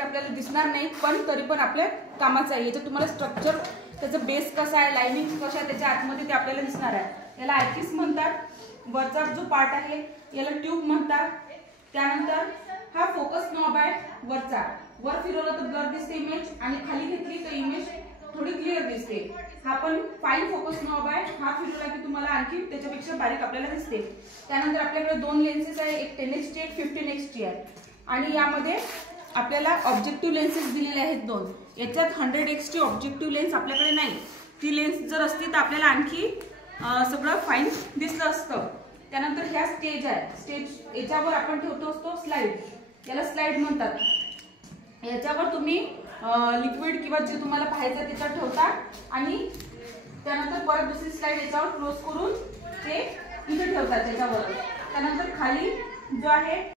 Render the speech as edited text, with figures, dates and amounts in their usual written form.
वगैरे आपल्याला दिसणार नाही, पण तरी पण आपल्या कामाचं आहे. याच्यात तुम्हाला स्ट्रक्चर, त्याचं बेस कसा आहे, लाइनिंग कशा आहे त्याच्या आतमध्ये ते आपल्याला दिसणार आहे. याला आयपीस म्हणतात. वरचा जो पार्ट आहे याला ट्यूब म्हणतात. त्यानंतर हा फोकस नॉब आहे वरचा. वर फिरवलं तर ब्लर दिसते इमेज, आणि खाली घेतली तर इमेज थोडी क्लिअर दिसते. हा पण फाईन फोकस नॉब आहे. हा फिरवला की तुम्हाला आणखी त्याच्यापेक्षा बारीक आपल्याला दिसते. त्यानंतर आपल्याकडे दोन लेन्सेस आहे, एक 10x ची एक 15x ची आहे. आणि यामध्ये आपल्याला ऑब्जेक्टिव्ह लेन्सेस दिलेले आहेत दोन. याच्यात 100x ची ऑब्जेक्टिव्ह लेन्स आपल्याकडे नाही. ती लेन्स जर असती तर आपल्याला आणखी सगळं फाईन दिसलं असतं. त्यानंतर ह्या स्टेज आहे. स्टेज याच्यावर आपण ठेवतो असतो स्लाइड, याला स्लाइड म्हणतात. याच्यावर तुम्ही लिक्विड किंवा जे तुम्हाला पाहायचं त्याच्यावर ठेवता, आणि त्यानंतर परत दुसरी स्लाइड याच्यावर क्लोज करून ते इथे ठेवतात त्याच्यावर. त्यानंतर खाली जो आहे